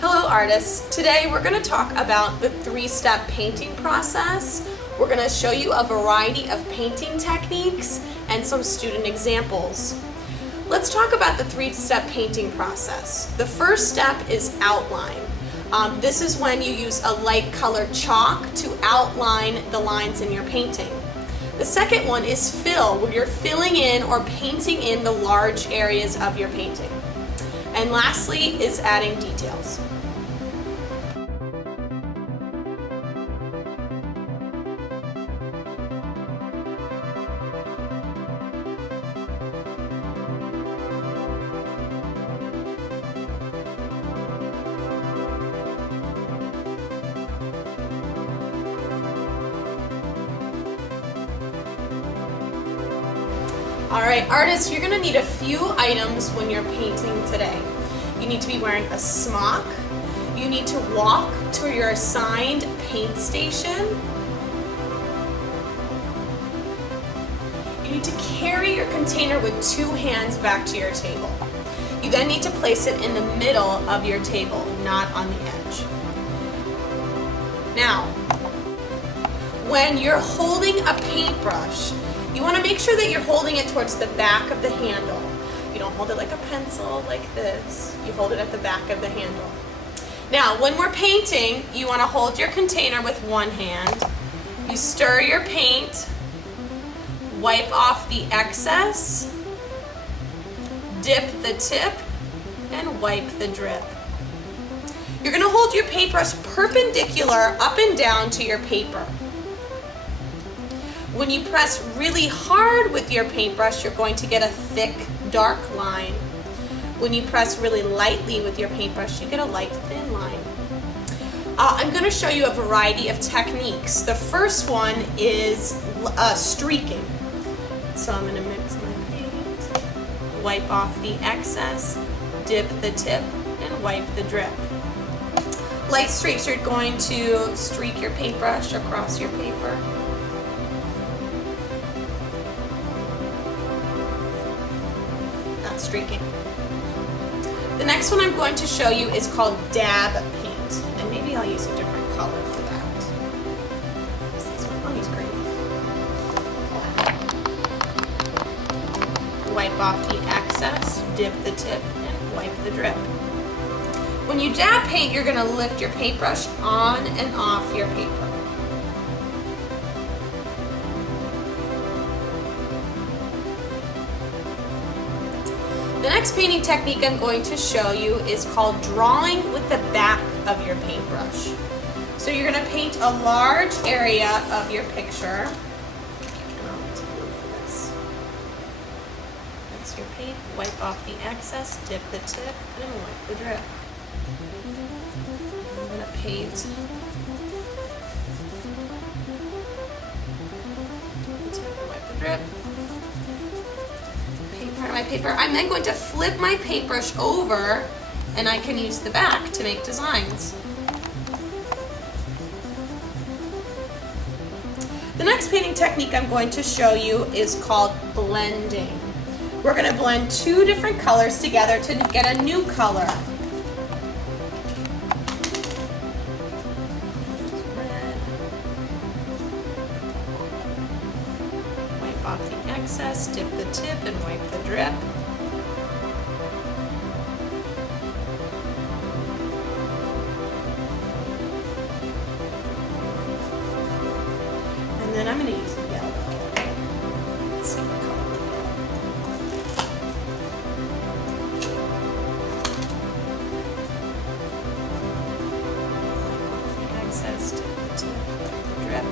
Hello artists! Today we're going to talk about the three-step painting process. We're going to show you a variety of painting techniques and some student examples. Let's talk about the three-step painting process. The first step is outline. This is when you use a light colored chalk to outline the lines in your painting. The second one is fill, where you're filling in or painting in the large areas of your painting. And lastly is adding details. Alright, artists, you're going to need a few items when you're painting today. You need to be wearing a smock. You need to walk to your assigned paint station. You need to carry your container with two hands back to your table. You then need to place it in the middle of your table, not on the edge. Now, when you're holding a paintbrush, you want to make sure that you're holding it towards the back of the handle. You don't hold it like a pencil like this. You hold it at the back of the handle. Now, when we're painting, you want to hold your container with one hand. You stir your paint, wipe off the excess, dip the tip, and wipe the drip. You're going to hold your paintbrush perpendicular up and down to your paper. When you press really hard with your paintbrush, you're going to get a thick, dark line. When you press really lightly with your paintbrush, you get a light, thin line. I'm going to show you a variety of techniques. The first one is streaking. So I'm going to mix my paint, wipe off the excess, dip the tip, and wipe the drip. Light streaks, you're going to streak your paintbrush across your paper. Streaking. The next one I'm going to show you is called dab paint, and maybe I'll use a different color for that. This one, I'll use green. Wipe off the excess, dip the tip, and wipe the drip. When you dab paint, you're going to lift your paintbrush on and off your paper. The next painting technique I'm going to show you is called drawing with the back of your paintbrush. So you're going to paint a large area of your picture. That's your paint. Wipe off the excess, dip the tip, and wipe the drip. I'm going to paint the tip and wipe the drip. My paper. I'm then going to flip my paintbrush over, and I can use the back to make designs. The next painting technique I'm going to show you is called blending. We're going to blend two different colors together to get a new color. Wipe off the excess, dip the tip, and wipe the drip. And then I'm going to use yellow. Let's see what color we get. Wipe off the excess, dip the tip, wipe the drip.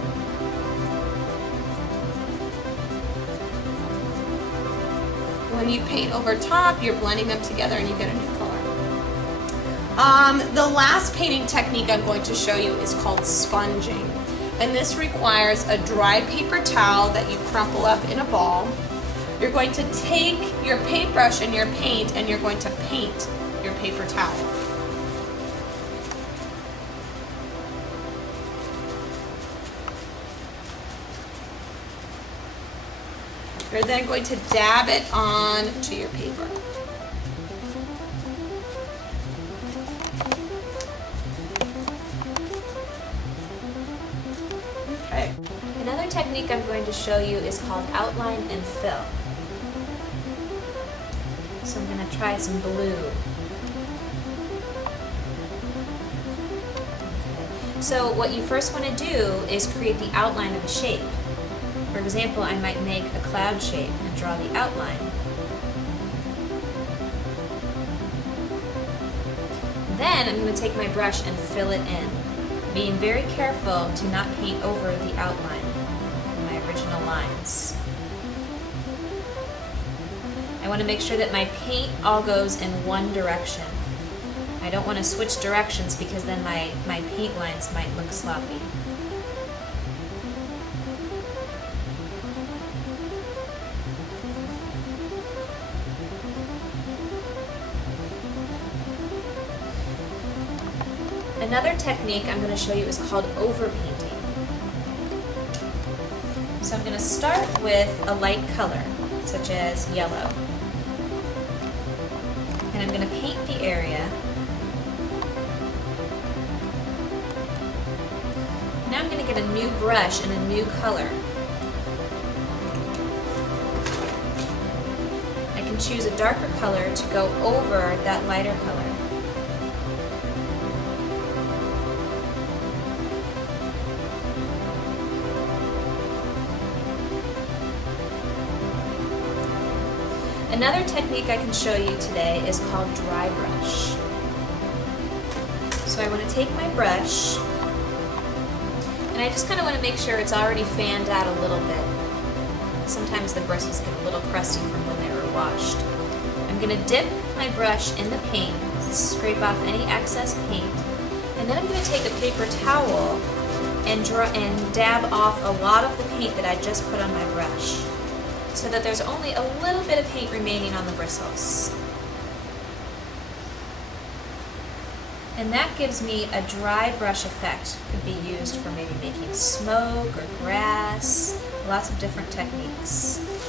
When you paint over top, you're blending them together and you get a new color. The last painting technique I'm going to show you is called sponging. And this requires a dry paper towel that you crumple up in a ball. You're going to take your paintbrush and your paint, and you're going to paint your paper towel. You're then going to dab it on to your paper. Okay. Another technique I'm going to show you is called outline and fill. So I'm going to try some blue. So what you first want to do is create the outline of a shape. For example, I might make a cloud shape and draw the outline. Then I'm going to take my brush and fill it in, being very careful to not paint over the outline, my original lines. I want to make sure that my paint all goes in one direction. I don't want to switch directions because then my paint lines might look sloppy. Another technique I'm going to show you is called overpainting. So I'm going to start with a light color, such as yellow. And I'm going to paint the area. Now I'm going to get a new brush and a new color. I can choose a darker color to go over that lighter color. Another technique I can show you today is called dry brush. So I want to take my brush, and I just kind of want to make sure it's already fanned out a little bit. Sometimes the bristles get a little crusty from when they were washed. I'm going to dip my brush in the paint, scrape off any excess paint, and then I'm going to take a paper towel and dab off a lot of the paint that I just put on my brush, so that there's only a little bit of paint remaining on the bristles. And that gives me a dry brush effect. Could be used for maybe making smoke or grass, lots of different techniques.